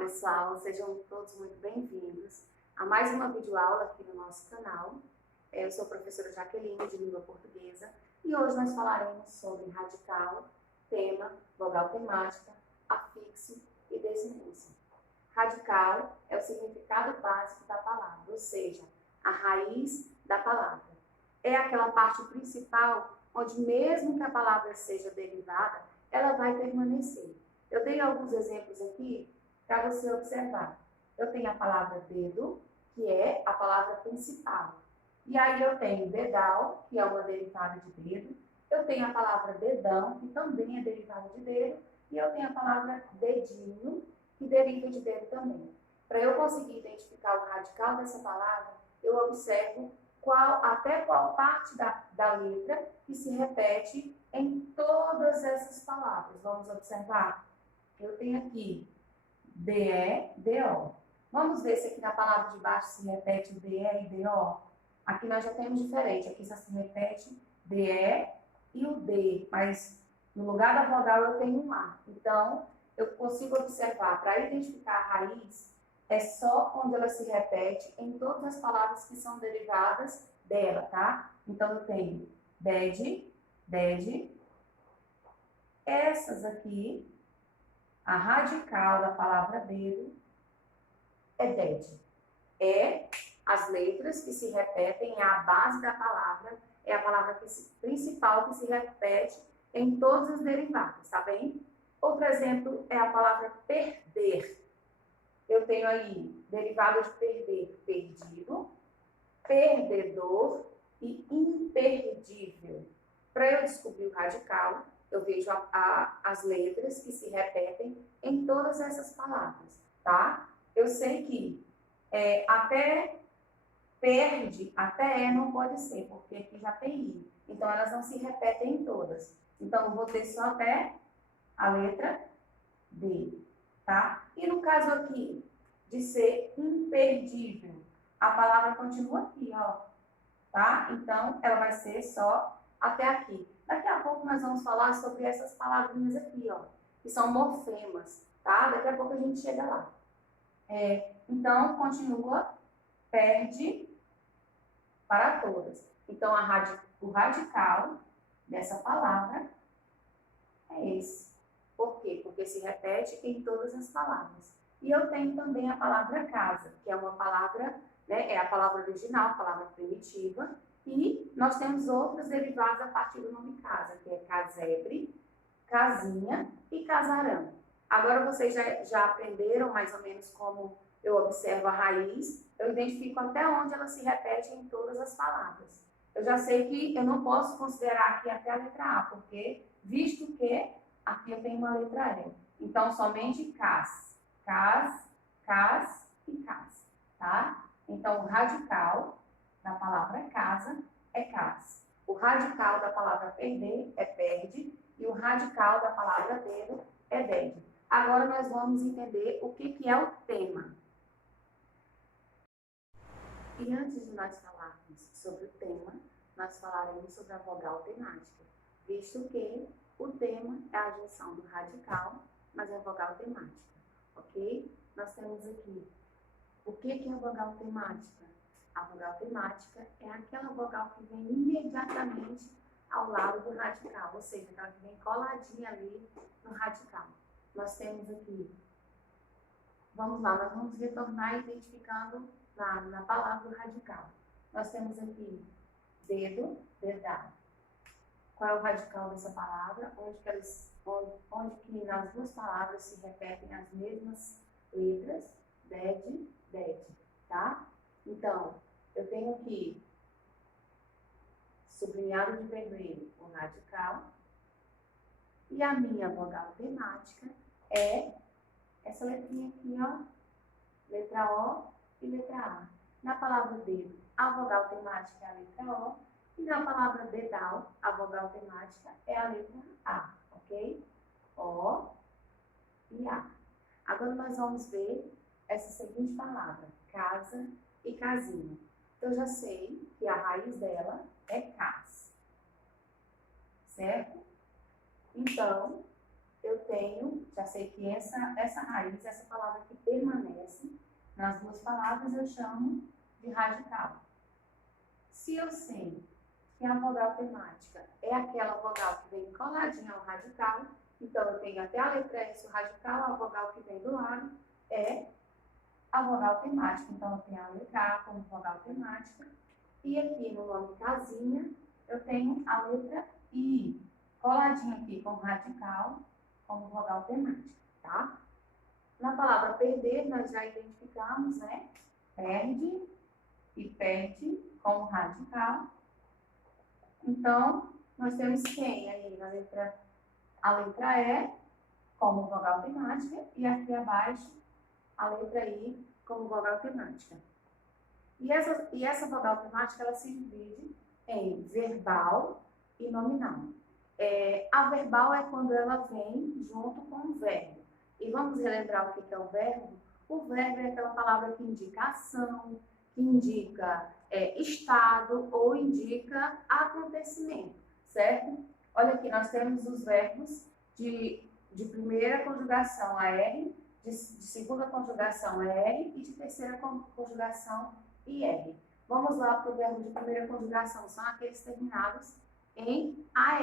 pessoal, sejam todos muito bem-vindos a mais uma videoaula aqui no nosso canal. Eu sou a professora Jaqueline, de língua portuguesa, e hoje nós falaremos sobre radical, tema, vogal temática, afixo e desinência. Radical é o significado básico da palavra, ou seja, a raiz da palavra. É aquela parte principal onde, mesmo que a palavra seja derivada, ela vai permanecer. Eu dei alguns exemplos aqui para você observar. Eu tenho a palavra dedo, que é a palavra principal. E aí eu tenho dedal, que é uma derivada de dedo. Eu tenho a palavra dedão, que também é derivada de dedo. E eu tenho a palavra dedinho, que deriva de dedo também. Para eu conseguir identificar o radical dessa palavra, eu observo até qual parte da letra que se repete em todas essas palavras. Vamos observar? Eu tenho aqui DE, DO. Vamos ver se aqui na palavra de baixo se repete o DE e DO. Aqui nós já temos diferente. Aqui só se repete DE e o D, mas no lugar da vogal eu tenho um A. Então, eu consigo observar, para identificar a raiz, é só onde ela se repete em todas as palavras que são derivadas dela, tá? Então, eu tenho ded, ded. Essas aqui, a radical da palavra dedo é ded. É as letras que se repetem, é a base da palavra, é a palavra principal que se repete em todas as derivadas, tá bem? Outro exemplo é a palavra perder. Eu tenho aí derivada de perder, perdido, perdedor e imperdível. Para eu descobrir o radical, eu vejo as letras que se repetem em todas essas palavras, tá? Eu sei que até perde, até não pode ser, porque aqui já tem I. Então, elas não se repetem em todas. Então, eu vou ter só até a letra D, tá? E no caso aqui, de ser imperdível, a palavra continua aqui, ó, tá? Então, ela vai ser só até aqui. Daqui a pouco nós vamos falar sobre essas palavrinhas aqui, ó, que são morfemas, tá? Daqui a pouco a gente chega lá. Então, continua, perde para todas. Então, o radical dessa palavra é esse. Por quê? Porque se repete em todas as palavras. E eu tenho também a palavra casa, que é uma palavra, né, é a palavra original, a palavra primitiva, e nós temos outras derivadas a partir do nome casa, que é casebre, casinha e casarão. Agora vocês já aprenderam mais ou menos como eu observo a raiz, eu identifico até onde ela se repete em todas as palavras. Eu já sei que eu não posso considerar aqui até a letra A, porque, visto que aqui eu tenho uma letra E. Então, somente cas, e cas, tá? Então, o radical da palavra casa é cas. O radical da palavra perder é perde, e o radical da palavra dedo é ded. Agora, nós vamos entender o que é o tema. E antes de nós falarmos sobre o tema, nós falaremos sobre a vogal temática, visto que o tema é a junção do radical, mas é a vogal temática, ok? Nós temos aqui, o que é a vogal temática? A vogal temática é aquela vogal que vem imediatamente ao lado do radical, ou seja, aquela que vem coladinha ali no radical. Nós temos aqui, vamos lá, nós vamos retornar identificando na palavra do radical. Nós temos aqui dedo, dedar. Qual é o radical dessa palavra? Onde que nas duas palavras se repetem as mesmas letras, ded, ded, tá? Então, eu tenho aqui, sublinhado de vermelho, o radical, e a minha vogal temática é essa letrinha aqui, ó, letra O e letra A. Na palavra dedo, a vogal temática é a letra O, e na palavra dedal, a vogal temática é a letra A, ok? O e A. Agora nós vamos ver essa seguinte palavra, casa e casinha. Eu já sei que a raiz dela é cas, certo? Então, eu tenho, já sei que essa raiz, essa palavra que permanece nas duas palavras, eu chamo de radical. Se eu sei que a vogal temática é aquela vogal que vem coladinha ao radical, então eu tenho até a letra S, o radical, a vogal que vem do lado é a vogal temática. Então eu tenho a letra A como vogal temática, e aqui no nome casinha eu tenho a letra I, coladinha aqui com radical, como vogal temática, tá? Na palavra perder, nós já identificamos, né? Perde e perde como radical. Então, nós temos quem aí na letra, a letra E como vogal temática e aqui abaixo a letra I como vogal temática. E essa vogal temática, ela se divide em verbal e nominal. A verbal é quando ela vem junto com o verbo. E vamos relembrar o que é o verbo? O verbo é aquela palavra que indica ação, que indica estado ou indica acontecimento, certo? Olha aqui, nós temos os verbos de primeira conjugação a R, de segunda conjugação a R e de terceira conjugação IR. Vamos lá para o verbo de primeira conjugação, são aqueles terminados em AR,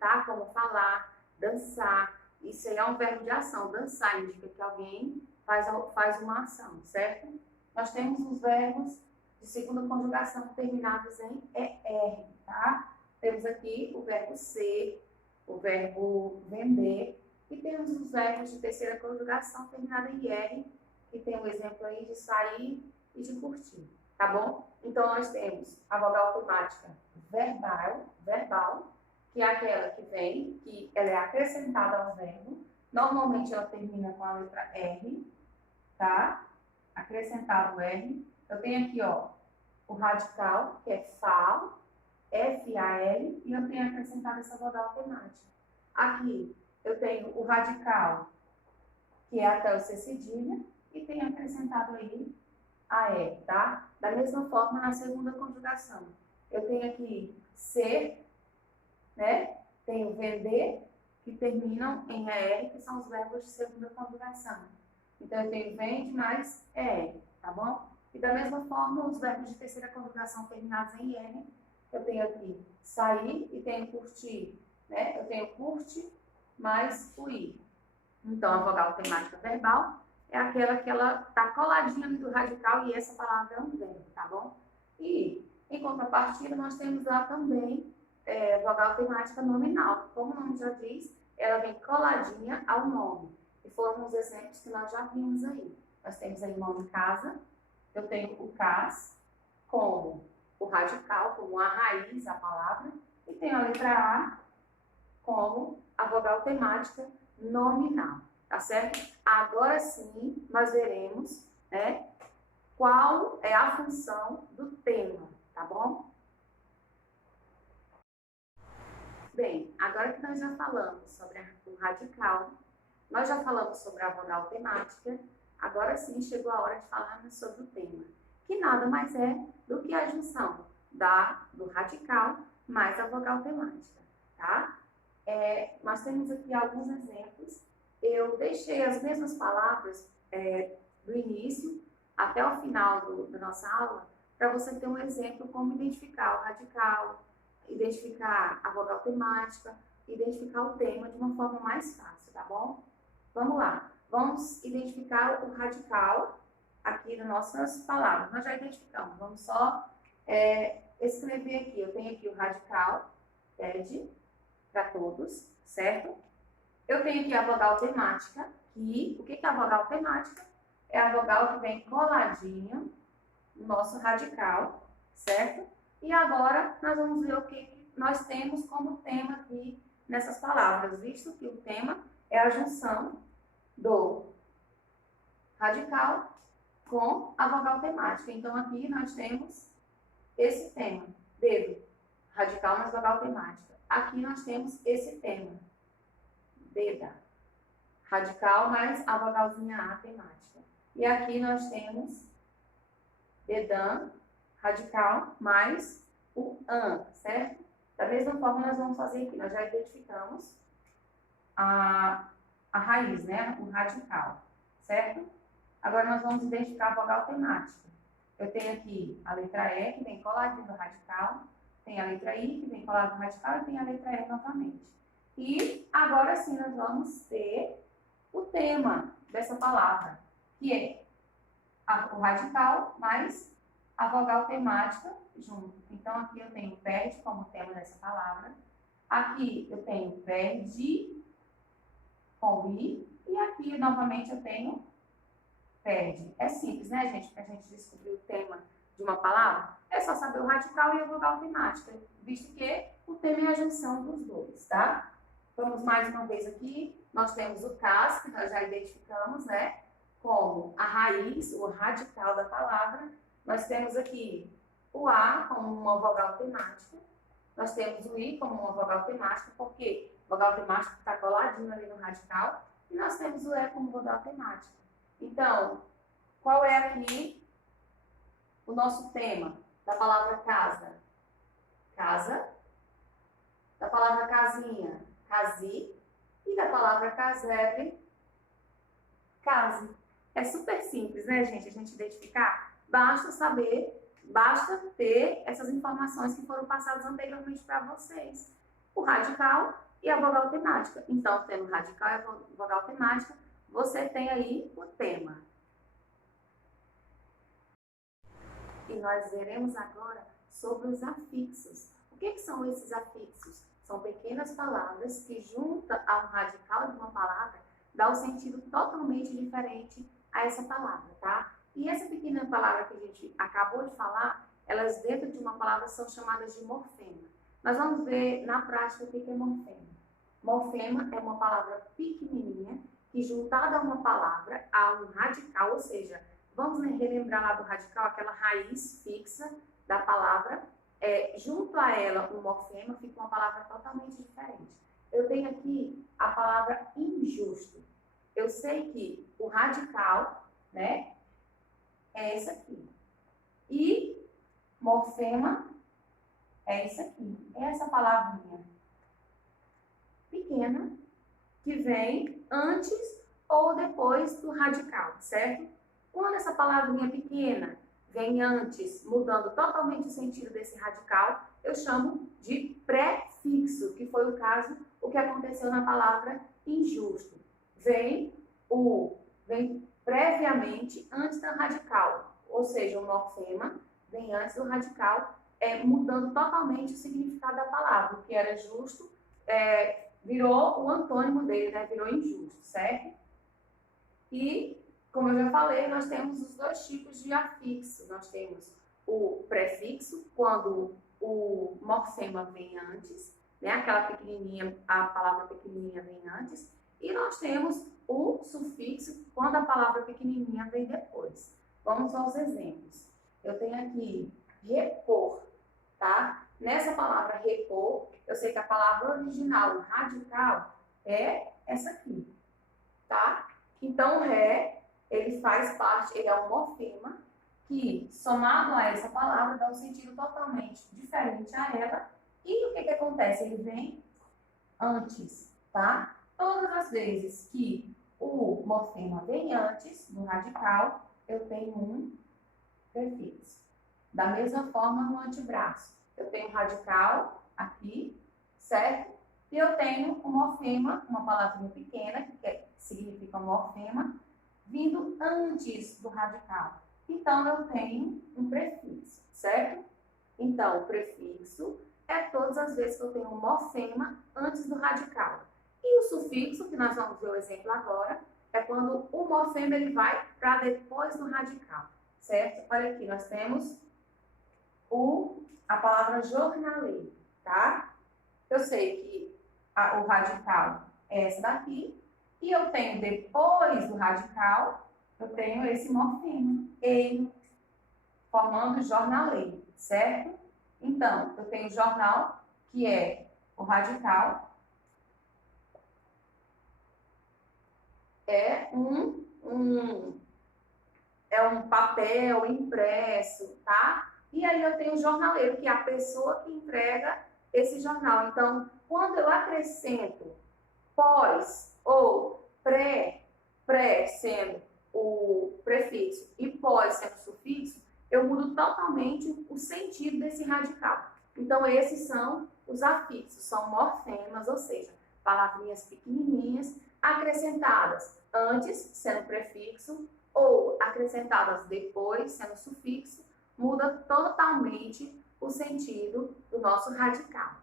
tá? Como falar, dançar. Isso aí é um verbo de ação. Dançar indica que alguém faz uma ação, certo? Nós temos os verbos de segunda conjugação terminados em ER, tá? Temos aqui o verbo ser, o verbo vender, e temos os verbos de terceira conjugação terminados em IR, que tem um exemplo aí de sair e de curtir, tá bom? Então, nós temos a vogal temática verbal, que é aquela que vem, que ela é acrescentada ao verbo. Normalmente, ela termina com a letra R, tá? Acrescentado o R. Eu tenho aqui, ó, o radical, que é FAL, F-A-L, e eu tenho acrescentado essa vogal temática. Aqui, eu tenho o radical, que é até o C cedilha, e tenho acrescentado aí a E, tá? Da mesma forma, na segunda conjugação. Eu tenho aqui ser, né? Tenho vender, que terminam em ER, que são os verbos de segunda conjugação. Então, eu tenho vende mais ER, tá bom? E da mesma forma, os verbos de terceira conjugação terminados em IR, eu tenho aqui sair e tenho curtir, né? Eu tenho curte mais o ir. Então, a vogal temática verbal é aquela que ela está coladinha do radical e essa palavra é um verbo, tá bom? E, em contrapartida, nós temos lá também vogal temática nominal. Como o nome já diz, ela vem coladinha ao nome. E foram os exemplos que nós já vimos aí. Nós temos aí o nome casa, eu tenho o cas como o radical, como a raiz, a palavra, e tenho a letra A como a vogal temática nominal, tá certo? Agora sim, nós veremos, né, qual é a função do tema, tá bom? Bem, agora que nós já falamos sobre o radical, nós já falamos sobre a vogal temática, agora sim chegou a hora de falarmos sobre o tema, que nada mais é do que a junção do radical mais a vogal temática, tá? Nós temos aqui alguns exemplos. Eu deixei as mesmas palavras do início até o final da nossa aula, para você ter um exemplo como identificar o radical, identificar a vogal temática, identificar o tema de uma forma mais fácil, tá bom? Vamos lá. Vamos identificar o radical aqui nas nossas palavras. Nós já identificamos. Vamos só escrever aqui. Eu tenho aqui o radical, pede para todos, certo? Eu tenho aqui a vogal temática, que o que é a vogal temática? É a vogal que vem coladinha no nosso radical, certo? E agora nós vamos ver o que nós temos como tema aqui nessas palavras, visto que o tema é a junção do radical com a vogal temática. Então, aqui nós temos esse tema, dedo, radical mais vogal temática. Aqui nós temos esse tema, deda, radical mais a vogalzinha A temática. E aqui nós temos dedã, radical mais o an, certo? Da mesma forma nós vamos fazer aqui. Nós já identificamos a raiz, né? O radical, certo? Agora nós vamos identificar a vogal temática. Eu tenho aqui a letra E, que vem coladinho do radical, tem a letra I, que vem colado no radical, e tem a letra E novamente. E agora sim nós vamos ter o tema dessa palavra, que é o radical mais a vogal temática junto. Então, aqui eu tenho perde como tema dessa palavra. Aqui eu tenho perde com I. E aqui, novamente, eu tenho perde. É simples, né, gente? Para a gente descobrir o tema de uma palavra, é só saber o radical e a vogal temática, visto que o tema é a junção dos dois, tá? Vamos mais uma vez aqui. Nós temos o CAS, que nós já identificamos, né? Como a raiz, o radical da palavra. Nós temos aqui o A como uma vogal temática. Nós temos o I como uma vogal temática, porque vogal temática está coladinho ali no radical. E nós temos o E como vogal temática. Então, qual é aqui o nosso tema da palavra casa? Casa. Da palavra casinha, casi. E da palavra casebre, case. É super simples, né, gente? A gente identificar. Basta saber, basta ter essas informações que foram passadas anteriormente para vocês. O radical e a vogal temática. Então, tendo o radical e a vogal temática, você tem aí o tema. E nós veremos agora sobre os afixos. O que são esses afixos? São pequenas palavras que, junta ao radical de uma palavra, dá um sentido totalmente diferente a essa palavra, tá? E essa pequena palavra que a gente acabou de falar, elas dentro de uma palavra são chamadas de morfema. Nós vamos ver na prática o que é morfema. Morfema é uma palavra pequenininha que, juntada a uma palavra, há um radical, ou seja, vamos relembrar lá do radical, aquela raiz fixa da palavra, junto a ela um morfema, fica uma palavra totalmente diferente. Eu tenho aqui a palavra injusto. Eu sei que o radical, né, é esse aqui. E morfema é esse aqui. É essa palavrinha pequena que vem antes ou depois do radical, certo? Quando essa palavrinha pequena vem antes, mudando totalmente o sentido desse radical, eu chamo de prefixo, que foi o caso, o que aconteceu na palavra injusto. Vem previamente antes do radical, ou seja, o morfema vem antes do radical, mudando totalmente o significado da palavra. O que era justo virou o antônimo dele, né? Virou injusto, certo? E, como eu já falei, nós temos os dois tipos de afixo. Nós temos o prefixo, quando o morfema vem antes, né? Aquela pequenininha, a palavra pequenininha vem antes. E nós temos o sufixo, quando a palavra pequenininha vem depois. Vamos aos exemplos. Eu tenho aqui repor, tá? Nessa palavra repor, eu sei que a palavra original, radical, é essa aqui, tá? Então, ré, ele faz parte, ele é um morfema que, somado a essa palavra, dá um sentido totalmente diferente a ela. E o que acontece? Ele vem antes, tá? Todas as vezes que o morfema vem antes do radical, eu tenho um prefixo. Da mesma forma no antebraço. Eu tenho radical aqui, certo? E eu tenho um morfema, uma palavrinha pequena, que significa morfema, vindo antes do radical. Então, eu tenho um prefixo, certo? Então, o prefixo é todas as vezes que eu tenho um morfema antes do radical. E o sufixo, que nós vamos ver o exemplo agora, é quando o morfema ele vai para depois do radical, certo? Olha aqui, nós temos a palavra jornaleiro, tá? Eu sei que o radical é essa daqui, e eu tenho depois do radical, eu tenho esse morfema, eiro, formando jornaleiro, certo? Então, eu tenho jornal, que é o radical, é um papel impresso, tá? E aí eu tenho o jornaleiro, que é a pessoa que entrega esse jornal. Então, quando eu acrescento pós ou pré sendo o prefixo e pós sendo o sufixo, eu mudo totalmente o sentido desse radical. Então, esses são os afixos, são morfemas, ou seja, palavrinhas pequenininhas acrescentadas antes, sendo prefixo, ou acrescentadas depois, sendo sufixo, muda totalmente o sentido do nosso radical.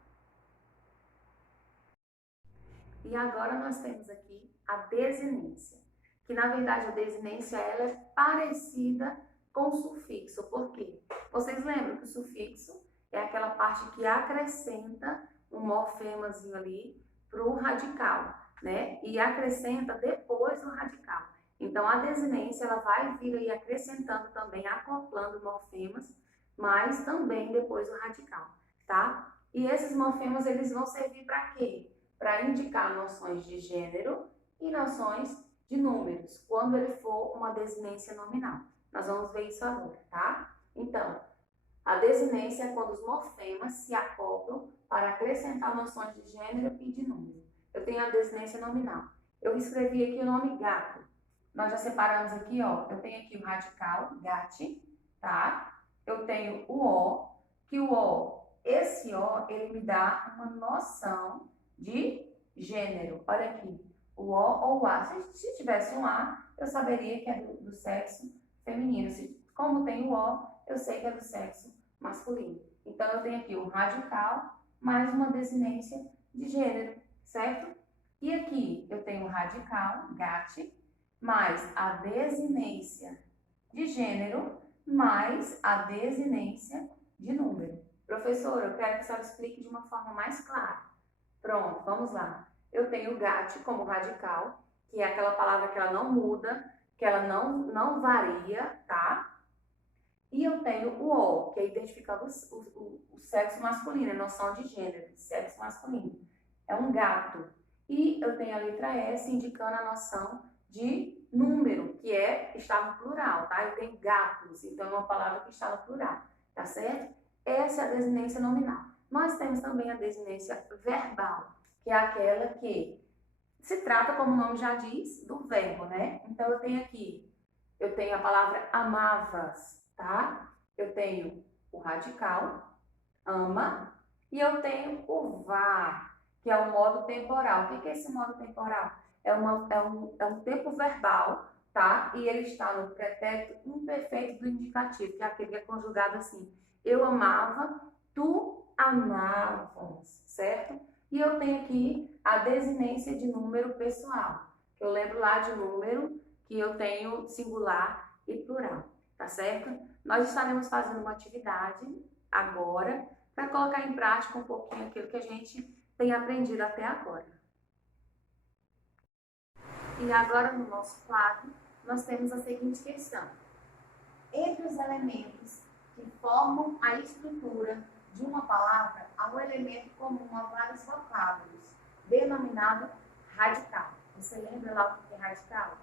E agora nós temos aqui a desinência, que na verdade a desinência ela é parecida com o sufixo. Por quê? Vocês lembram que o sufixo é aquela parte que acrescenta um morfemazinho ali para o radical, né? E acrescenta depois o radical. Então, a desinência ela vai vir aí acrescentando também, acoplando morfemas, mas também depois o radical, tá? E esses morfemas, eles vão servir para quê? Para indicar noções de gênero e noções de números, quando ele for uma desinência nominal. Nós vamos ver isso agora, tá? Então, a desinência é quando os morfemas se acoplam para acrescentar noções de gênero e de número. Eu tenho a desinência nominal. Eu escrevi aqui o nome gato. Nós já separamos aqui, ó. Eu tenho aqui o radical, gate, tá? Eu tenho o O, que o O, esse O, ele me dá uma noção de gênero. Olha aqui, o O ou o A. Se tivesse um A, eu saberia que é do sexo feminino. Como tem o O, eu sei que é do sexo masculino. Então, eu tenho aqui o radical mais uma desinência de gênero, certo? E aqui eu tenho o radical, gate, mais a desinência de gênero, mais a desinência de número. Professora, eu quero que a senhora explique de uma forma mais clara. Pronto, vamos lá. Eu tenho o gate como radical, que é aquela palavra que ela não muda, que ela não varia, tá? E eu tenho o O, que é identificando o sexo masculino, a noção de gênero, de sexo masculino. É um gato. E eu tenho a letra S, indicando a noção de número, que está no plural, tá? Eu tenho gatos, então é uma palavra que está no plural, tá certo? Essa é a desinência nominal. Nós temos também a desinência verbal, que é aquela que se trata, como o nome já diz, do verbo, né? Então, eu tenho a palavra amavas, tá? Eu tenho o radical, ama, e eu tenho o var, que é o modo temporal. O que é esse modo temporal? É um tempo verbal, tá? E ele está no pretérito imperfeito do indicativo, que é aquele que é conjugado assim. Eu amava, tu amavas, certo? E eu tenho aqui a desinência de número pessoal. Eu lembro lá de número que eu tenho singular e plural, tá certo? Nós estaremos fazendo uma atividade agora para colocar em prática um pouquinho aquilo que a gente tem aprendido até agora. E agora no nosso quadro, nós temos a seguinte questão. Entre os elementos que formam a estrutura de uma palavra, há um elemento comum a vários vocábulos, denominado radical. Você lembra lá o que é radical?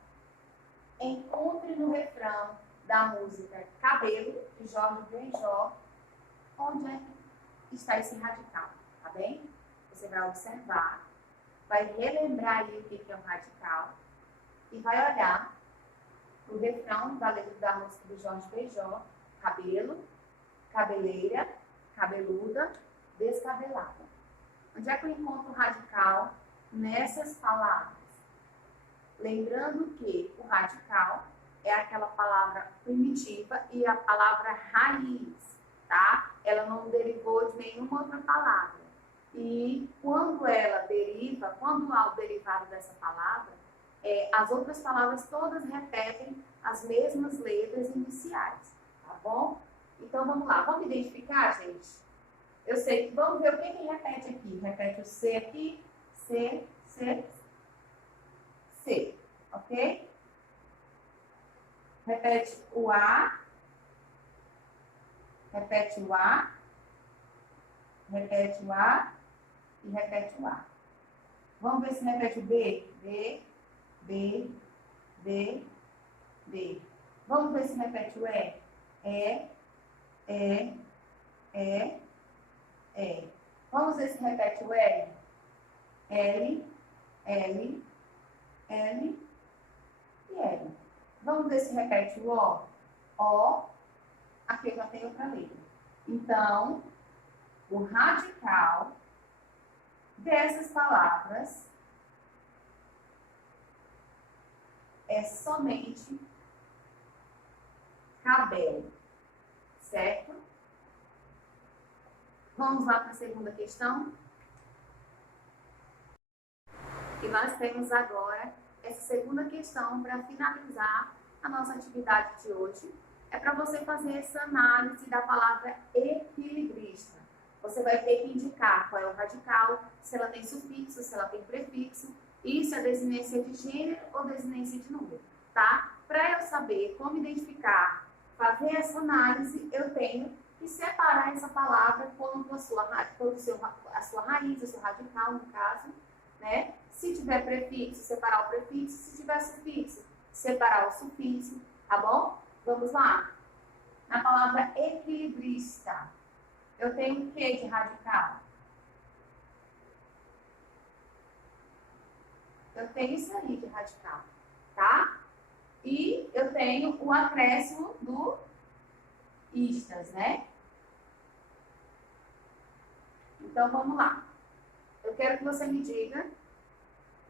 Encontre no refrão da música Cabelo, de Jorge Benjor, onde está esse radical, tá bem? Você vai observar, vai relembrar aí o que é um radical e vai olhar o refrão da letra da música de Jorge Benjor, cabelo, cabeleira, cabeluda, descabelada. Onde é que eu encontro o radical nessas palavras? Lembrando que o radical é aquela palavra primitiva e a palavra raiz, tá? Ela não derivou de nenhuma outra palavra. E quando ela deriva, quando há o derivado dessa palavra, as outras palavras todas repetem as mesmas letras iniciais, tá bom? Então vamos lá, vamos identificar, gente? Eu sei que vamos ver o que repete aqui. Repete o C aqui, C, C, C, ok? Repete o A, repete o A, repete o A e repete o A. Vamos ver se repete o B. B, B, B, B. Vamos ver se repete o E. E, E, E, E. Vamos ver se repete o L. L, L, L e L. Vamos ver se repete o O. O, aqui eu já tenho outra letra. Então, o radical dessas palavras é somente cabelo, certo? Vamos lá para a segunda questão. E nós temos agora essa segunda questão para finalizar a nossa atividade de hoje. É para você fazer essa análise da palavra equilibrista. Você vai ter que indicar qual é o radical, se ela tem sufixo, se ela tem prefixo, isso é desinência de gênero ou desinência de número, tá? Para eu saber como identificar, fazer essa análise, eu tenho que separar essa palavra quando a sua raiz, o seu radical, no caso, né? Se tiver prefixo, separar o prefixo. Se tiver sufixo, separar o sufixo, tá bom? Vamos lá. Na palavra equilibrista, eu tenho o que de radical? Eu tenho isso aí de radical, tá? E eu tenho o acréscimo do istas, né? Então, vamos lá. Eu quero que você me diga.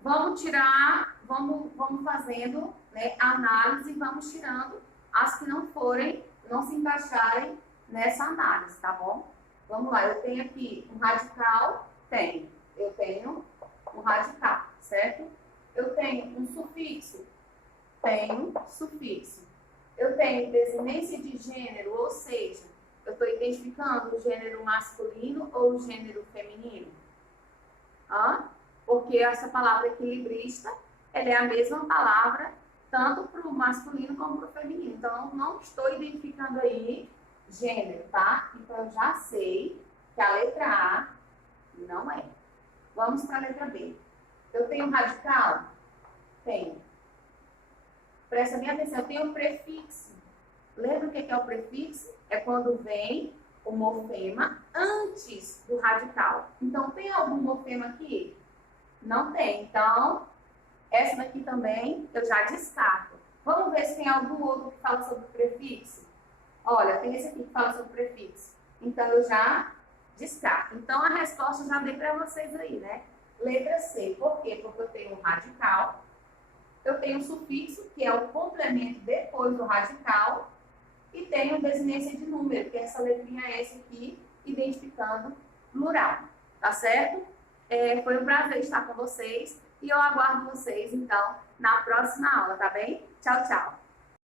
Vamos tirar, vamos fazendo, né, a análise e vamos tirando as que não se encaixarem nessa análise, tá bom? Vamos lá, eu tenho aqui um radical, eu tenho um radical, certo? Eu tenho um sufixo, tenho sufixo. Eu tenho desinência de gênero, ou seja, eu estou identificando o gênero masculino ou o gênero feminino. Porque essa palavra equilibrista, ela é a mesma palavra tanto para o masculino como para o feminino. Então, eu não estou identificando aí gênero, tá? Então, eu já sei que a letra A não é. Vamos para a letra B. Eu tenho radical? Tenho. Presta bem atenção, eu tenho prefixo. Lembra o que é o prefixo? É quando vem o morfema antes do radical. Então, tem algum morfema aqui? Não tem. Então, essa daqui também eu já descarto. Vamos ver se tem algum outro que fala sobre prefixo. Olha, tem esse aqui que fala sobre prefixo. Então, eu já descarto. Então, a resposta eu já dei para vocês aí, né? Letra C. Por quê? Porque eu tenho um radical. Eu tenho um sufixo, que é o complemento depois do radical. E tenho desinência de número, que é essa letrinha S aqui, identificando plural. Tá certo? Foi um prazer estar com vocês. E eu aguardo vocês, então, na próxima aula, tá bem? Tchau, tchau!